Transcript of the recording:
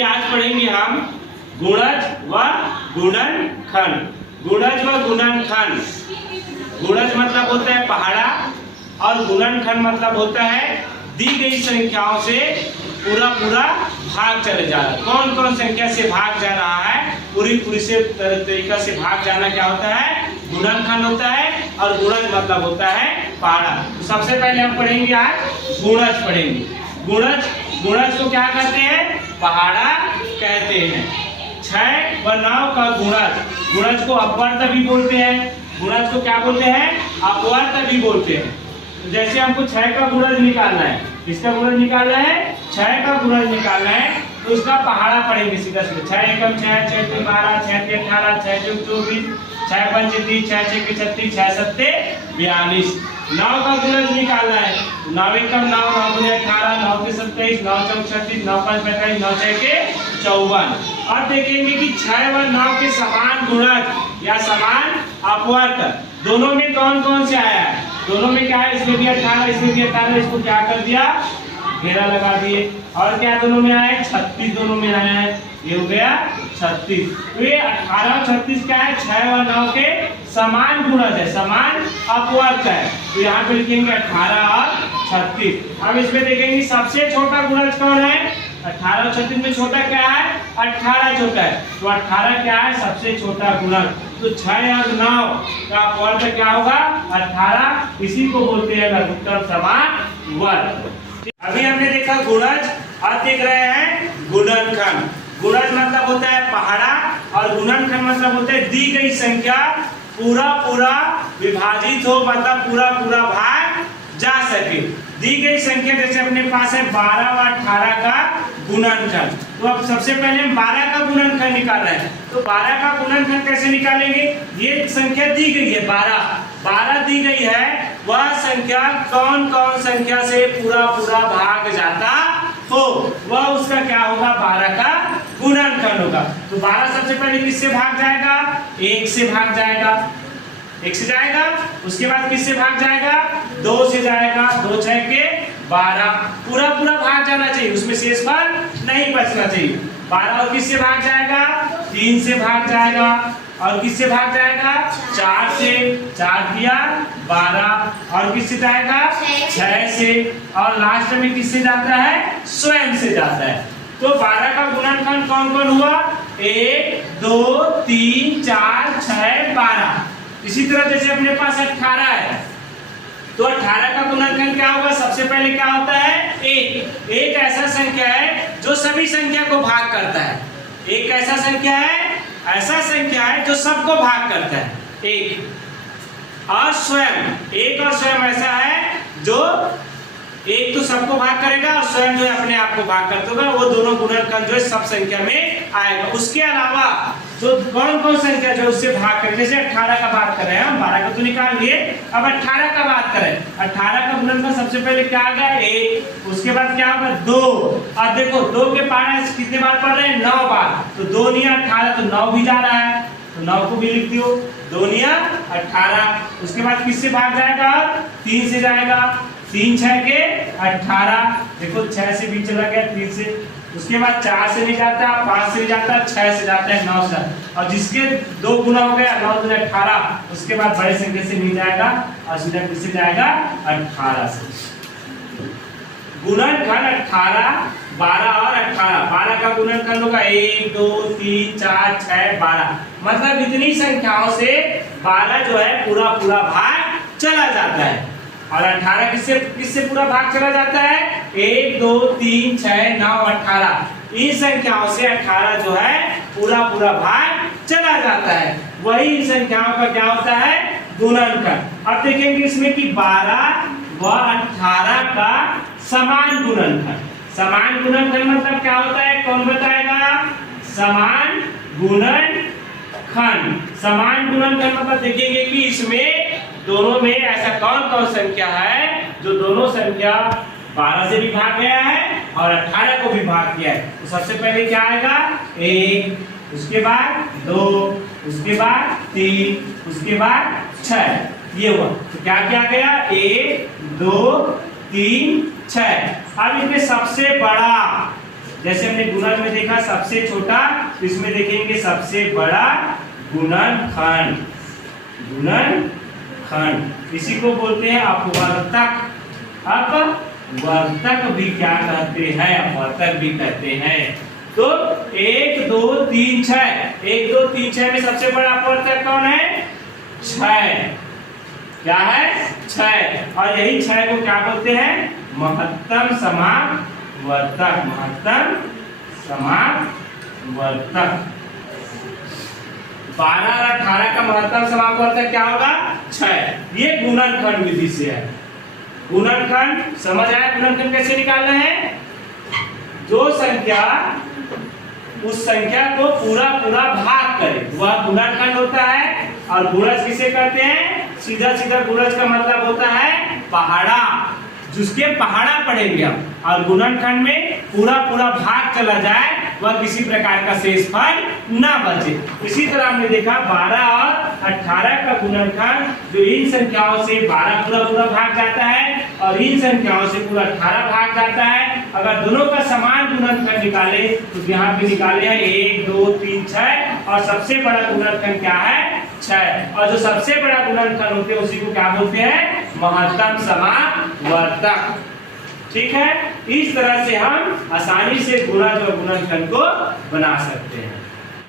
कि आज पढ़ेंगे हम गुणज व गुणनखंड। गुणज व गुणनखंड, गुणज मतलब होता है पहाड़ा और गुणनखंड मतलब होता है दी गई संख्याओं से पूरा पूरा भाग चले जा रहा है। कौन कौन संख्या से भाग जा रहा है, पूरी से तरीका से भाग जाना क्या होता है, गुणनखंड होता है। और गुणज मतलब होता है पहाड़ा। तो सबसे पहले हम पढ़ेंगे आज गुणज पढ़ेंगे। गुणज को क्या कहते हैं, पहाड़ा कहते हैं। 6 व 9 का गुणज को अपवर्त भी बोलते हैं। गुणज को क्या बोलते हैं, अपवर्त भी बोलते हैं। तो जैसे हमको 6 का गुणज निकालना है, किसका गुणज निकालना है, 6 का गुणज निकालना है, तो उसका पहाड़ा पढ़ेंगे सीधा सीधा। 6 एकम 6, 6 दूनी 12, 6 तीन 18, 6 चौक 24, 6 पंच 30, 6 छः 36, 6 सत्ते 42। 9 का गुणज निकालना है, 9 एकम 9, 9 दूनी 18, 9 के 27, 9 चौक 36, 9 पाँच 45, 9 छः के 54। अब देखेंगे कि 6 व 9 के समान गुणज या समान अपवर्त दोनों में कौन कौन से आया है। दोनों में क्या है, इसमें भी 18, इसमें भी 18, इसको क्या कर दिया, घेरा लगा दिए। और क्या दोनों में आया है, 36 दोनों में आया है, ये हो गया 36। तो ये 18 और 36 क्या है, 6 और 9 के समान गुणज है, समान अपवर्त है। तो यहाँ पे लिखेंगे 18 और 36। अब इसमें देखेंगे सबसे छोटा गुणज कौन है, 18 और 36 में छोटा क्या है, 18 छोटा है। तो 18 क्या है, सबसे छोटा गुणज। तो 6 और 9 का अपवर्त क्या होगा, 18। इसी को बोलते हैं लघुत्तम समान वर्ग। अभी हमने देखा गुणज, अब देख रहे हैं गुणनखंड। गुणज मतलब होता है पहाड़ा और गुणनखंड मतलब होता है दी गई संख्या पूरा विभाजित हो, मतलब पूरा भाग जा सके। दी गई संख्या जैसे अपने पास है 12 व 18 का गुणनखंड। तो अब सबसे पहले हम 12 का गुणनखंड निकाल रहे हैं। तो 12 का गुणनखंड कैसे निकालेंगे, ये संख्या दी गई है 12 दी गई है, वह संख्या कौन कौन संख्या से पूरा भाग जाता हो, वह उसका क्या होगा, 12 का गुणनखंड होगा। तो 12 सबसे पहले किससे भाग जाएगा, 1 से भाग जाएगा, 1 से जाएगा। उसके बाद किससे भाग जाएगा, 2 से जाएगा, 2 6 के 12, पूरा भाग जाना चाहिए, उसमें शेषफल नहीं बचना चाहिए। 12 और किससे भाग जाएगा, 3 से भाग जाएगा। और किससे भाग जाएगा, 4 से, 4 किया 12। और किससे जाएगा, 6 से। और लास्ट में किससे जाता है, स्वयं से जाता है। तो 12 का गुणनखंड कौन कौन हुआ, 1 2 3 4 6 12। इसी तरह जैसे अपने पास 18 है, तो 18 का गुणनखंड क्या होगा, सबसे पहले क्या होता है, 1 ऐसा संख्या है जो सभी संख्या को भाग करता है। 1 ऐसा संख्या है जो सबको भाग करता है, 1। और स्वयं, 1 और स्वयं ऐसा है जो 1 तो सबको भाग करेगा और स्वयं जो है अपने आप को भाग करता होगा। वो दोनों गुणनखंड जो है सब संख्या में आएगा। उसके अलावा जो कौन संख्या जो उससे भाग करे, जैसे 18 का बात कर रहे हैं हम, 12 का तो निकाल लिए, अब 18 का बात करें। 18 का गुणनखंड सबसे पहले क्या आ गया, 1। उसके बाद क्या होगा, 2। अब देखो 2 के पहाड़ा कितने बार पढ़ रहे हैं, 9 बार। तो 2 निया 18, तो 9 भी जा रहा है, तो 9 को भी लिख दियो, 2 निया 18। उसके बाद किससे भाग जाएगा, 3 से जाएगा, 3 6 के 18। देखो 6 से भी चला गया, 3 से। उसके बाद 4 से नहीं जाता, 5 से नहीं जाता, 6 से जाता है, 9 से। और जिसके 2 गुना हो गया, 9 दूनी 18। उसके बाद बड़े संख्या से नहीं जाएगा और सीधा किससे जाएगा, 18 से। गुणनखंड 18, 12 और 18। 12 का गुणनखंड होगा 1 2 3 4 6 12। मतलब इतनी संख्याओं से 12 जो है पूरा भाग चला जाता है। और 18 किससे पूरा भाग चला जाता है, 1 2 3 6 9 18। इन संख्याओं से 18 जो है पूरा भाग चला जाता है। वही इन संख्याओं का क्या होता है, गुणनखंड। अब देखेंगे इसमें कि 12 व 18 का समान गुणनखंड। समान गुणनखंड मतलब क्या होता है, कौन बताएगा, समान गुणनखंड। समान गुणनखंड मतलब देखेंगे कि इसमें दोनों में ऐसा कौन संख्या है जो दोनों संख्या 12 से भी भाग गया है और 18 को भी भाग किया है। तो सबसे पहले क्या आएगा, 1, उसके बाद 2, उसके बाद 3, उसके बाद 6। ये हुआ। तो क्या क्या गया, 1 2 3 6। अब इसमें सबसे बड़ा जैसे हमने गुणज में देखा सबसे छोटा, तो इसमें देखेंगे सबसे बड़ा गुणनखंड। गुणनखंड इसी को बोलते हैं अपवर्तक। अपवर्तक भी क्या कहते हैं? अपवर्तक भी कहते हैं। तो 1 2 3 6, 1 2 3 6 में सबसे बड़ा अपवर्तक कौन है? 6। क्या है? 6। और यही 6 को क्या बोलते हैं? महत्तम समावर्तक। महत्तम समावर्तक। 12 और 18 का महत्तम समावर्तक क्या होगा? 6। ये गुणनखंड विधि से है। गुणनखंड समझ आया? गुणनखंड कैसे निकालना है? जो संख्या उस संख्या को पूरा पूरा भाग करे वह गुणनखंड होता है। और गुणज किसे कहते हैं? सीधा सीधा गुणज का मतलब होता है पहाड़ा, जिसके पहाड़ा पढ़ेंगे हम। और गुणनखंड में पूरा पूरा भाग चला जाए वह किसी प्रकार का शेषफल ना बचे। इसी तरह हमने देखा 12 और 18 का गुणनखंड, जो इन संख्याओं से 12 पूरा पूरा भाग जाता है और इन संख्याओं से पूरा 18 भाग जाता है। अगर दोनों का समान गुणनखंड निकाले तो यहाँ पे निकाले हैं 1 2 3 6, और सबसे बड़ा गुणनखंड क्या है? 6। और जो सबसे बड़ा गुणनखंड होते हैं उसी को क्या बोलते हैं? महत्तम समावर्तक। ठीक है, इस तरह से हम आसानी से गुणज और गुणनखंड को बना सकते हैं।